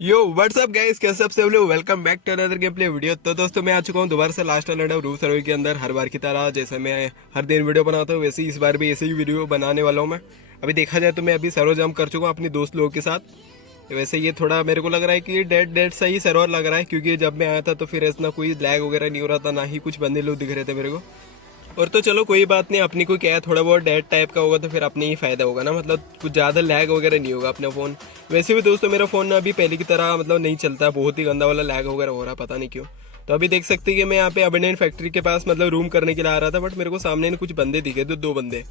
यो WhatsApp guys, कैसे आप सब लोग। Welcome back to another game play video. तो दोस्तों मैं आ चुका हूँ दोबारा से लास्ट अलर्ट रूम सर्वे के अंदर। हर बार की तरह जैसे मैं हर दिन वीडियो बनाता हूँ वैसे ही इस बार भी ऐसे ही वीडियो बनाने वाला हूँ मैं। अभी देखा जाए तो मैं अभी सर्वर जंप कर चुका हूँ अपने दोस्त लोगों के साथ। वैसे ये थोड़ा मेरे को लग रहा है कि डेड डेड सा ही सर्वर लग रहा है, क्योंकि जब मैं आया था तो फिर ऐसा कोई लैग वगैरह नहीं हो रहा था, ना ही कुछ बंदे लोग दिख रहे थे मेरे को। और तो चलो कोई बात नहीं, अपनी को क्या है, थोड़ा बहुत डेड टाइप का होगा तो फिर अपने ही फायदा होगा ना, मतलब कुछ ज़्यादा लैग वगैरह नहीं होगा अपना फ़ोन। वैसे भी दोस्तों मेरा फ़ोन ना अभी पहले की तरह मतलब नहीं चलता, बहुत ही गंदा वाला लैग वगैरह हो रहा, पता नहीं क्यों। तो अभी देख सकते हैं कि मैं यहाँ पे अबंडेंट फैक्ट्री के पास मतलब रूम करने के लिए आ रहा था, बट मेरे को सामने कुछ बंदे दिखे, दो बंदे।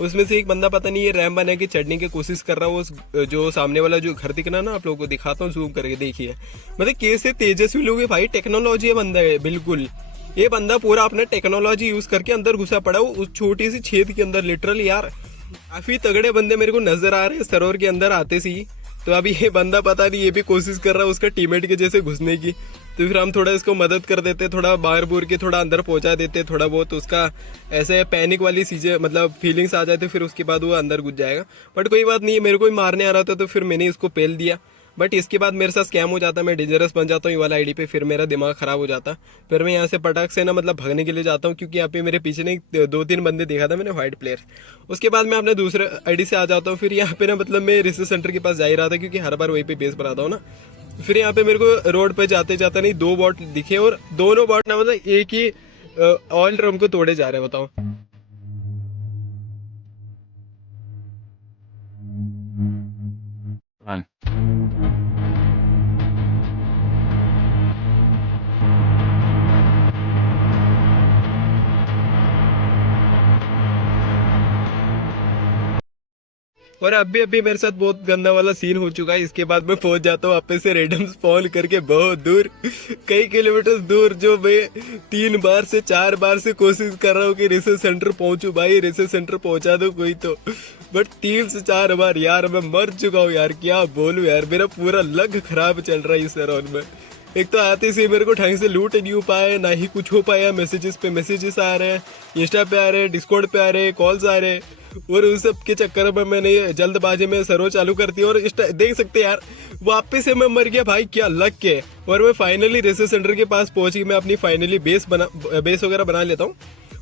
उसमें से एक बंदा पता नहीं ये रैम बना के चढ़ने की कोशिश कर रहा है। वो जो सामने वाला जो घर दिख रहा है ना, आप लोगों को दिखाता हूँ जूम करके, देखिए मतलब कैसे तेजस्वी लोग है भाई। टेक्नोलॉजी है बंदा है बिल्कुल। ये बंदा पूरा अपना टेक्नोलॉजी यूज करके अंदर घुसा पड़ा है उस छोटी सी छेद के अंदर, लिटरली यार। काफी तगड़े बंदे मेरे को नजर आ रहे हैं सरोवर के अंदर आते सी। तो अभी ये बंदा पता नहीं ये भी कोशिश कर रहा है उसका टीममेट के जैसे घुसने की। तो फिर हम थोड़ा इसको मदद कर देते, थोड़ा बाहर बूर के थोड़ा अंदर पहुंचा देते, थोड़ा बहुत उसका ऐसे पैनिक वाली चीजें मतलब फीलिंग्स आ जाती, फिर उसके बाद वो अंदर घुस जाएगा। बट कोई बात नहीं, मेरे को ही मारने आ रहा था तो फिर मैंने इसको पेल दिया। बट इसके बाद मेरे साथ स्कैम हो जाता, मैं डेंजरस बन जाता हूँ ये वाला आईडी पे, फिर मेरा दिमाग खराब हो जाता। फिर मैं यहाँ से पटाख से ना मतलब भागने के लिए जाता हूँ, क्योंकि यहाँ पे मेरे पीछे ने दो तीन बंदे देखा था मैंने, व्हाइट प्लेयर। उसके बाद मैं अपने दूसरे आईडी से आ जाता हूँ। फिर यहाँ पे ना मतलब मैं रिसर्च सेंटर के पास जा ही रहा था, क्योंकि हर बार वहीं पे बेस बनाता हूँ ना। फिर यहाँ पे मेरे को रोड पे जाते जाते नहीं दो बॉट दिखे, और दोनों बॉट ना मतलब एक ही ऑयल ड्रम को तोड़े जा रहे हैं, बताओ। Run. और अभी अभी मेरे साथ बहुत गंदा वाला सीन हो चुका है। इसके बाद मैं पहुंच जाता हूँ वापस से रेडम स्पॉन करके बहुत दूर, कई किलोमीटर दूर, जो मैं 3 बार से 4 बार से कोशिश कर रहा हूँ कि रिसर्च सेंटर पहुंचू भाई, रिसर्च सेंटर पहुंचा दो कोई तो। बट 3 से 4 बार यार मैं मर चुका हूँ यार, क्या बोलूं यार, मेरा पूरा लग खराब चल रहा है इस राउंड में। एक तो आते से मेरे को ढंग से लूट नहीं हो पाया, ना ही कुछ हो पाया। मैसेजेस पे मैसेजेस आ रहे हैं, इंस्टा पे आ रहे हैं, डिस्कॉर्ड पे आ रहे हैं, कॉल्स आ रहे हैं। और उन सब के चक्कर में मैंने जल्दबाजी में सर्वर चालू कर दिया, और देख सकते हैं यार वापस से मैं मर गया भाई, क्या लक के। और मैं फाइनली रिसर्च सेंटर के पास पहुंच गई। मैं अपनी फाइनली बेस वगैरह बना लेता हूँ।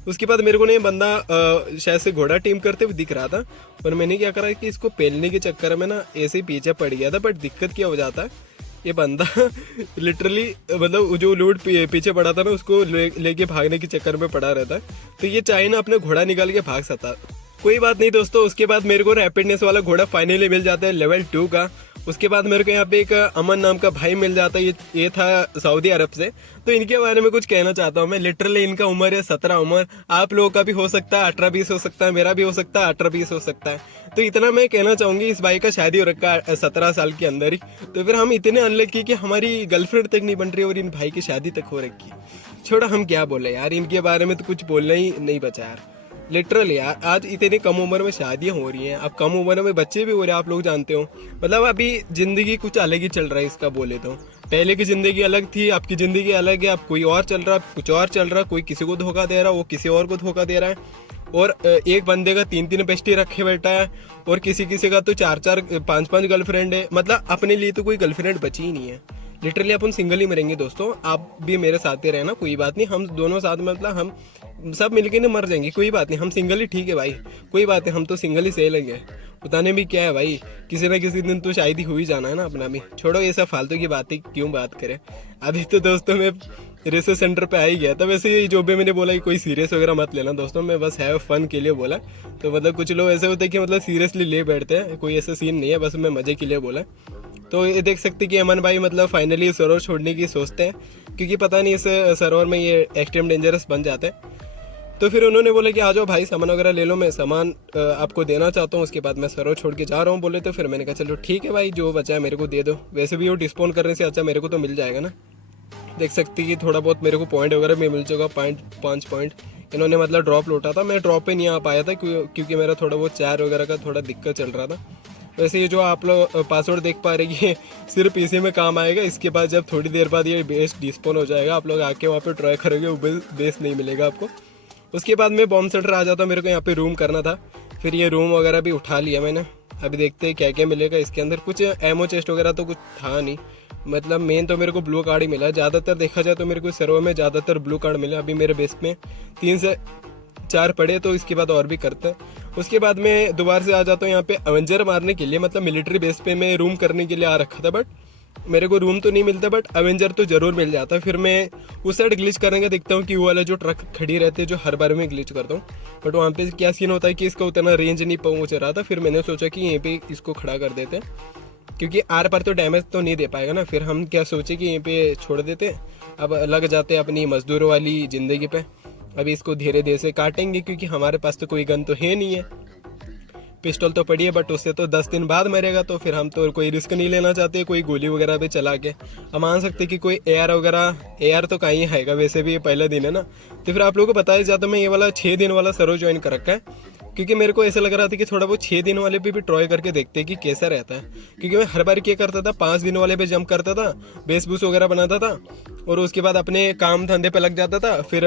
उसके बाद मेरे को ना ये बंदा शायद से घोड़ा टीम करते हुए दिख रहा था, और मैंने क्या करा कि इसको पेलने के चक्कर में ना ऐसे ही पीछे पड़ गया था। बट दिक्कत क्या हो जाता है, ये बंदा लिटरली मतलब जो लूट पीछे पड़ा था ना, उसको लेके भागने के चक्कर में पड़ा रहता है। तो ये चाहे ना अपने घोड़ा निकाल के भाग सकता। कोई बात नहीं दोस्तों, उसके बाद मेरे को रैपिडनेस वाला घोड़ा फाइनली मिल जाता है लेवल 2 का। उसके बाद मेरे को यहाँ पे एक अमन नाम का भाई मिल जाता है, ये था सऊदी अरब से। तो इनके बारे में कुछ कहना चाहता हूँ मैं। लिटरली इनका उम्र है 17 उम्र। आप लोगों का भी हो सकता है 18-20 हो सकता है, मेरा भी हो सकता है 18-20 हो सकता है। तो इतना मैं कहना चाहूंगी, इस भाई का शादी हो रखा है 17 साल के अंदर ही। तो फिर हम इतने अनलकी कि हमारी गर्लफ्रेंड तक नहीं बन रही, और इन भाई की शादी तक हो रखी। छोड़ा, हम क्या बोले यार, इनके बारे में तो कुछ बोलना ही नहीं बचा यार। लिटरली यार आज इतनी कम उम्र में शादियां हो रही हैं, अब कम उम्र में बच्चे भी हो रहे हैं, आप लोग जानते हो। मतलब अभी जिंदगी कुछ अलग ही चल रहा है इसका, बोले तो। पहले की जिंदगी अलग थी, आपकी जिंदगी अलग है। अब कोई और चल रहा है, कुछ और चल रहा है, कोई किसी को धोखा दे रहा है, वो किसी और को धोखा दे रहा है। और एक बंदे का 3-3 बेस्टी रखे बैठा है, और किसी किसी का तो 4-4 5-5 गर्लफ्रेंड है। मतलब अपने लिए तो कोई गर्लफ्रेंड बची ही नहीं है। लिटरली अपन सिंगल ही मरेंगे दोस्तों। आप भी मेरे साथ ही रहना, कोई बात नहीं, हम दोनों साथ में मतलब हम सब मिलके ना मर जाएंगे, कोई बात नहीं, हम सिंगल ही ठीक है भाई। कोई बात है, हम तो सिंगल ही सह लेंगे। बताने भी क्या है भाई, किसी ना किसी दिन तो शायद ही हो ही जाना है ना अपना भी। छोड़ो ये सब फालतू की बातें, क्यों बात करें। अभी तो दोस्तों मैं रिसर्च सेंटर पे आ ही गया था। वैसे ये जो भी मैंने बोला कि कोई सीरियस वगैरह मत लेना दोस्तों, मैं बस हैव फन के लिए बोला। तो मतलब कुछ लोग ऐसे होते हैं कि मतलब सीरियसली ले बैठते हैं, कोई ऐसा सीन नहीं है, बस मैं मजे के लिए बोला। तो ये देख सकते कि अमन भाई मतलब फाइनली सरोवर छोड़ने की सोचते हैं, क्योंकि पता नहीं इस सरोवर में ये एक्सट्रीम डेंजरस बन जाते हैं। तो फिर उन्होंने बोला कि आ जाओ भाई, सामान वगैरह ले लो, मैं सामान आपको देना चाहता हूँ, उसके बाद मैं सरोवर छोड़ के जा रहा हूँ बोले। तो फिर मैंने कहा चलो ठीक है भाई, जो बचा है मेरे को दे दो। वैसे भी वो डिस्पोन करने से अच्छा मेरे को तो मिल जाएगा ना। देख सकती कि थोड़ा बहुत मेरे को पॉइंट वगैरह भी मिल चुका, 5 पॉइंट। इन्होंने मतलब ड्रॉप लूटा था, मैं ड्रॉप पे नहीं आ पाया था क्योंकि मेरा थोड़ा बहुत चार वगैरह का थोड़ा दिक्कत चल रहा था। वैसे ये जो आप लोग पासवर्ड देख पा रहे हैं, ये सिर्फ पीसी में काम आएगा। इसके बाद जब थोड़ी देर बाद ये बेस डिस्पोन हो जाएगा, आप लोग आके वहाँ पे ट्राई करोगे, वो बेस नहीं मिलेगा आपको। उसके बाद मैं बॉम्ब सेंटर आ जाता, मेरे को यहाँ पे रूम करना था। फिर ये रूम वगैरह भी उठा लिया मैंने। अभी देखते हैं क्या क्या मिलेगा इसके अंदर। कुछ एमओ चेस्ट वगैरह तो कुछ था नहीं, मतलब मेन तो मेरे को ब्लू कार्ड ही मिला, ज़्यादातर देखा जाए तो मेरे को सर्वर में ज़्यादातर ब्लू कार्ड मिला। अभी मेरे बेस में 3 से 4 पड़े, तो इसके बाद और भी करते हैं। उसके बाद मैं दोबारा से आ जाता हूँ यहाँ पे अवेंजर मारने के लिए, मतलब मिलिट्री बेस पे मैं रूम करने के लिए आ रखा था, बट मेरे को रूम तो नहीं मिलता, बट अवेंजर तो जरूर मिल जाता। फिर मैं उस साइड ग्लिच करेंगे, देखता हूँ कि वो वाला जो ट्रक खड़ी रहती है जो हर बार में ग्लिच करता हूँ, बट वहाँ पे क्या सीन होता है कि इसका उतना रेंज नहीं पहुँच रहा था। फिर मैंने सोचा कि यहीं पे इसको खड़ा कर देते हैं, क्योंकि आर पर तो डैमेज तो नहीं दे पाएगा ना। फिर हम क्या सोचे कि यहीं पे छोड़ देते, अब लग जाते अपनी मजदूरों वाली ज़िंदगी पे। अभी इसको धीरे धीरे से काटेंगे, क्योंकि हमारे पास तो कोई गन तो है नहीं है, पिस्टल तो पड़ी है, बट उससे तो 10 दिन बाद मरेगा, तो फिर हम तो कोई रिस्क नहीं लेना चाहते कोई गोली वगैरह भी चला के। हम मान सकते कि कोई एआर वगैरह, एआर तो कहीं आएगा, वैसे भी ये पहला दिन है ना। तो फिर आप लोगों को बताया जाता, मैं ये वाला 6 दिन वाला सर्वर ज्वाइन कर रखा है, क्योंकि मेरे को ऐसा लग रहा था कि थोड़ा बहुत 6 दिन वाले पे भी ट्राई करके देखते हैं कि कैसा रहता है। क्योंकि मैं हर बार क्या करता था, 5 दिन वाले पे जंप करता था, बेस बूस वगैरह बनाता था, और उसके बाद अपने काम धंधे पे लग जाता था। फिर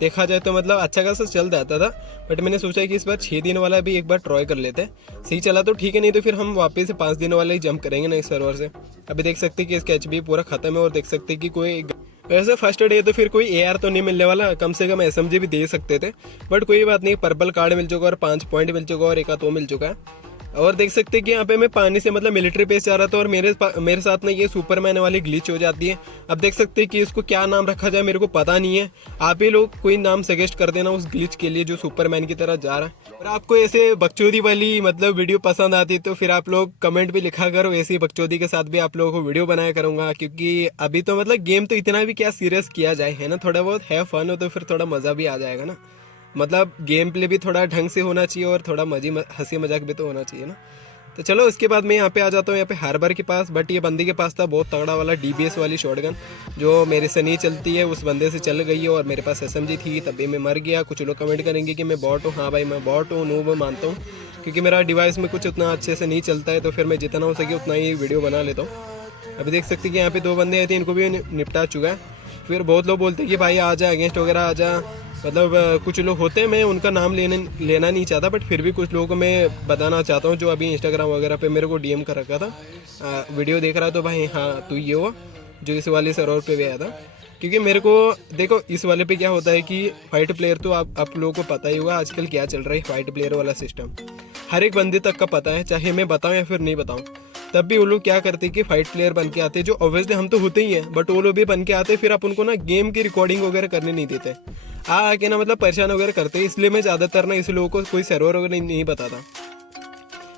देखा जाए तो मतलब अच्छा खासा चल जाता था, बट मैंने सोचा कि इस बार 6 दिन वाला भी एक बार ट्राई कर लेते हैं। सही चला तो ठीक है, नहीं तो फिर हम वापस से 5 दिन वाला ही जंप करेंगे ना इस सर्वर से। अभी देख सकते हैं कि इसका एचपी पूरा खत्म है, और देख सकते हैं कि कोई वैसे फर्स्ट डे तो फिर कोई एआर तो नहीं मिलने वाला, कम से कम एसएमजी भी दे सकते थे, बट कोई बात नहीं। पर्पल कार्ड मिल चुका और 5 पॉइंट मिल चुका और एक तो मिल चुका है। और देख सकते हैं कि यहाँ पे मैं पानी से मतलब मिलिट्री बेस जा रहा था, और मेरे साथ में ये सुपरमैन वाली ग्लिच हो जाती है। अब देख सकते हैं कि इसको क्या नाम रखा जाए, मेरे को पता नहीं है। आप ही लोग कोई नाम सजेस्ट कर देना उस ग्लिच के लिए जो सुपरमैन की तरह जा रहा है। और आपको ऐसे बकचोदी वाली मतलब वीडियो पसंद आती तो फिर आप लोग कमेंट भी लिखा करो, ऐसी बकचोदी के साथ भी आप लोगों को वीडियो बनाया करूंगा। क्योंकि अभी तो मतलब गेम तो इतना भी क्या सीरियस किया जाए, है ना, थोड़ा बहुत है फन हो तो फिर थोड़ा मजा भी आ जाएगा ना। मतलब गेम प्ले भी थोड़ा ढंग से होना चाहिए, और थोड़ा हंसी मजाक भी तो होना चाहिए ना। तो चलो उसके बाद मैं यहाँ पे आ जाता हूँ यहाँ पे हार्बर के पास, बट ये बंदे के पास था बहुत तगड़ा वाला डीबीएस वाली शॉटगन, जो मेरे से नहीं चलती है, उस बंदे से चल गई है। और मेरे पास एसएमजी थी, तभी मैं मर गया। कुछ लोग कमेंट करेंगे कि मैं बॉट हूँ, हाँ भाई मैं बॉट हूँ, नूब मानता हूँ, क्योंकि मेरा डिवाइस में कुछ उतना अच्छे से नहीं चलता है, तो फिर मैं जितना हो सके उतना ही वीडियो बना लेता हूँ। अभी देख सकते कि यहाँ पे 2 बंदे आए थे, इनको भी निपटा चुका है। फिर बहुत लोग बोलते हैं कि भाई आ जा, अगेंस्ट वगैरह आ जा, मतलब कुछ लोग होते हैं, मैं उनका नाम लेना नहीं चाहता, बट फिर भी कुछ लोगों को मैं बताना चाहता हूँ जो अभी इंस्टाग्राम वगैरह पे मेरे को डीएम कर रखा था। वीडियो देख रहा तो भाई हाँ तू ये हुआ जो इस वाले सर्वर पे भी आया था। क्योंकि मेरे को देखो इस वाले पे क्या होता है कि फाइट प्लेयर तो आप लोगों को पता ही होगा आजकल क्या चल रहा है। फाइट प्लेयर वाला सिस्टम हर एक बंदे तक का पता है, चाहे मैं बताऊँ या फिर नहीं बताऊँ। तब भी वो लोग क्या करते हैं कि फाइट प्लेयर बन के आते हैं, जो ऑब्वियसली हम तो होते ही हैं, बट वो लोग भी बन के आते, फिर आप उनको ना गेम की रिकॉर्डिंग वगैरह करने नहीं देते, आके ना मतलब परेशान वगैरह करते हैं। इसलिए मैं ज़्यादातर ना इस लोगों को कोई सर्वर वगैरह नहीं बताता।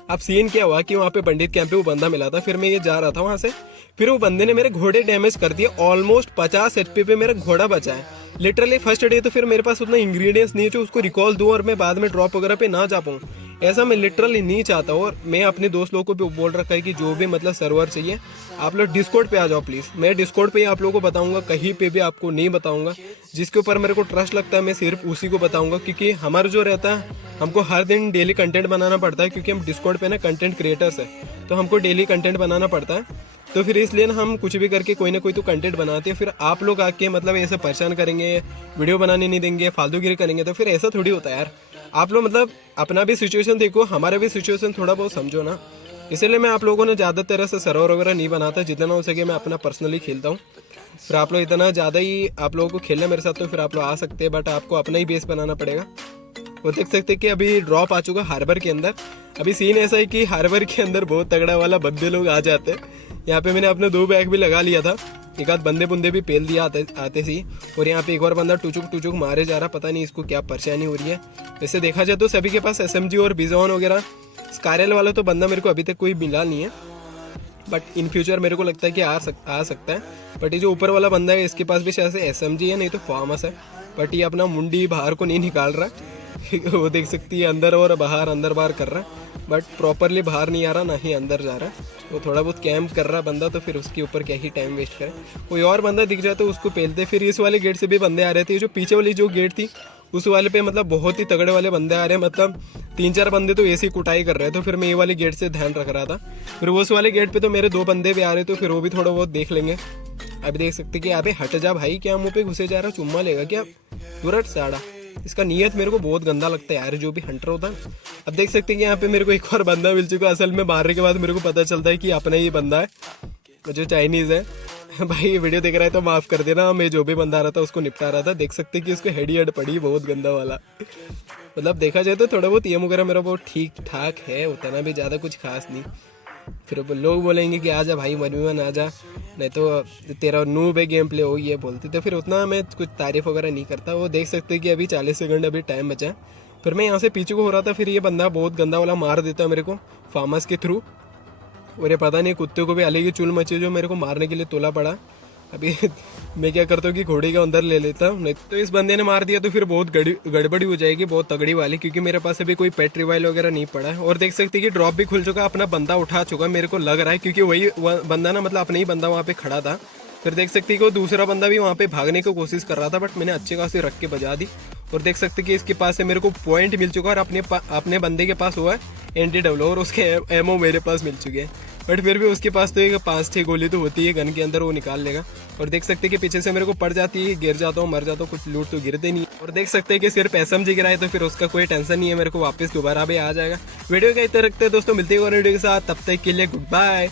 अब सीन क्या हुआ कि वहाँ पे पंडित कैंप पे वो बंदा मिला था, फिर मैं ये जा रहा था वहाँ से, फिर वो बंदे ने मेरे घोड़े डैमेज कर दिए। ऑलमोस्ट 50 एचपी पे मेरा घोड़ा बचा है लिटरली फर्स्ट डे। तो फिर मेरे पास उतना इंग्रेडिएंट्स नहीं है जो उसको रिकॉल दूँ और मैं बाद में ड्रॉप वगैरह पे ना जा पाऊँ, ऐसा मैं लिटरली नहीं चाहता हूँ। और मैं अपने दोस्त लोगों को भी बोल रखा है कि जो भी मतलब सर्वर चाहिए आप लोग डिस्कॉर्ड पे आ जाओ प्लीज़। मैं डिस्कॉर्ड पे ही आप लोगों को बताऊंगा, कहीं पे भी आपको नहीं बताऊंगा। जिसके ऊपर मेरे को ट्रस्ट लगता है मैं सिर्फ उसी को बताऊंगा, क्योंकि हमारा जो रहता है हमको हर दिन डेली कंटेंट बनाना पड़ता है, क्योंकि हम डिस्कॉर्ड पे ना कंटेंट क्रिएटर्स है, तो हमको डेली कंटेंट बनाना पड़ता है। तो फिर इसलिए ना हम कुछ भी करके कोई ना कोई तो कंटेंट बनाते हैं। फिर आप लोग आके मतलब ऐसे परेशान करेंगे, वीडियो बनाने नहीं देंगे, फालतूगिरी करेंगे, तो फिर ऐसा थोड़ी होता है यार। आप लोग मतलब अपना भी सिचुएशन देखो, हमारा भी सिचुएशन थोड़ा बहुत समझो ना। इसलिए मैं आप लोगों ने ज़्यादा तरह से सर्वर वगैरह नहीं बनाता, जितना हो सके मैं अपना पर्सनली खेलता हूँ। फिर आप लोग इतना ज़्यादा ही आप लोगों को खेलना मेरे साथ, तो फिर आप लोग आ सकते हैं, बट आपको अपना ही बेस बनाना पड़ेगा। वो देख सकते हैं कि अभी ड्रॉप आ चुका हार्बर के अंदर। अभी सीन ऐसा है कि हार्बर के अंदर बहुत तगड़ा वाला बंदे लोग आ जाते हैं। यहाँ पे मैंने अपने 2 बैग भी लगा लिया था, एक आध बंदे बुंदे भी पेल दिया आते सी। और यहाँ पे एक और बंदा टुचुक मारे जा रहा, पता नहीं इसको क्या परेशानी हो रही है। वैसे देखा जाए तो सभी के पास एसएमजी और बिजॉन वगैरह। स्कारल वाला तो बंदा मेरे को अभी तक कोई मिला नहीं है, बट इन फ्यूचर मेरे को लगता है कि आ सकता है। बट ये जो ऊपर वाला बंदा है इसके पास भी शायद से एसएमजी है, नहीं तो फार्मस है, बट ये अपना मुंडी बाहर को नहीं निकाल रहा वो देख सकती है अंदर और बाहर अंदर बाहर कर रहा है, बट प्रॉपरली बाहर नहीं आ रहा ना ही अंदर जा रहा है। वो थोड़ा बहुत कैंप कर रहा बंदा, तो फिर उसके ऊपर क्या ही टाइम वेस्ट करे। कोई और बंदा दिख जाए तो उसको पेलते। फिर इस वाले गेट से भी बंदे आ रहे थे, जो पीछे वाली जो गेट थी उस वाले पे मतलब बहुत ही तगड़े वाले बंदे आ रहे हैं, मतलब 3-4 बंदे तो ऐसी कुटाई कर रहे हैं। तो फिर मैं ये वाले गेट से ध्यान रख रहा था। फिर उस वाले गेट पे तो मेरे 2 बंदे भी आ रहे, तो फिर वो भी थोड़ा बहुत देख लेंगे। अभी देख सकते कि अबे हट जा भाई, क्या मुँह पे घुसे जा रहा, चुम्मा लेगा क्या, तुरंत साड़ा। इसका नियत मेरे को बहुत गंदा लगता है यार, जो भी हंटर होता है। अब देख सकते हैं कि यहाँ पे मेरे को एक और बंदा मिल चुका है। असल में मारने के बाद मेरे को पता चलता है कि अपना ही बंदा है। जो चाइनीज है। भाई ये वीडियो देख रहा है तो माफ कर देना, मैं जो भी बंदा आ रहा था उसको निपटा रहा था। देख सकते हैं कि उसको हेड ही हेड पड़ी, बहुत गंदा वाला। मतलब देखा जाए तो थोड़ा बहुत एम वगैरह मेरा बहुत ठीक ठाक है, उतना भी ज़्यादा कुछ खास नहीं। फिर लोग बोलेंगे कि आजा भाई 1v1 आजा, नहीं तो तेरा नूब है गेम प्ले हो, ये बोलते। तो फिर उतना मैं कुछ तारीफ वगैरह नहीं करता। वो देख सकते हैं कि अभी 40 सेकंड अभी टाइम बचा। फिर मैं यहाँ से पीछे को हो रहा था, फिर ये बंदा बहुत गंदा वाला मार देता है मेरे को फार्मस के थ्रू। और ये पता नहीं कुत्ते को भी अलग ही चुल मची जो मेरे को मारने के लिए तोला पड़ा। अभी मैं क्या करता हूँ कि घोड़ी का अंदर ले लेता हूँ, नहीं तो इस बंदे ने मार दिया तो फिर बहुत गड़बड़ी हो जाएगी, बहुत तगड़ी वाली। क्योंकि मेरे पास अभी कोई पेट रिवाइल वगैरह नहीं पड़ा है। और देख सकते हैं कि ड्रॉप भी खुल चुका, अपना बंदा उठा चुका मेरे को लग रहा है, क्योंकि वही बंदा ना, मतलब अपना ही बंदा वहाँ पे खड़ा था। फिर देख सकते हैं कि वो दूसरा बंदा भी वहाँ पे भागने की कोशिश कर रहा था, बट मैंने अच्छे खासे रख के बजा दी। और देख सकते हैं कि इसके पास से मेरे को पॉइंट मिल चुका है, और अपने बंदे के पास हुआ है NTW, और उसके एमओ मेरे पास मिल चुके हैं। बट फिर भी उसके पास तो एक 5-6 गोली तो होती है गन के अंदर, वो निकाल लेगा। और देख सकते हैं कि पीछे से मेरे को पड़ जाती है, गिर जाता हूँ, मर जाता हूँ, कुछ लूट तो गिरते नहीं। और देख सकते हैं कि सिर्फ SMG गिरा है, तो फिर उसका कोई टेंशन नहीं है, मेरे को वापस दोबारा भी आ जाएगा। वीडियो का इतना रखते हैं दोस्तों, मिलते हैं और वीडियो के साथ, तब तक के लिए गुड बाय।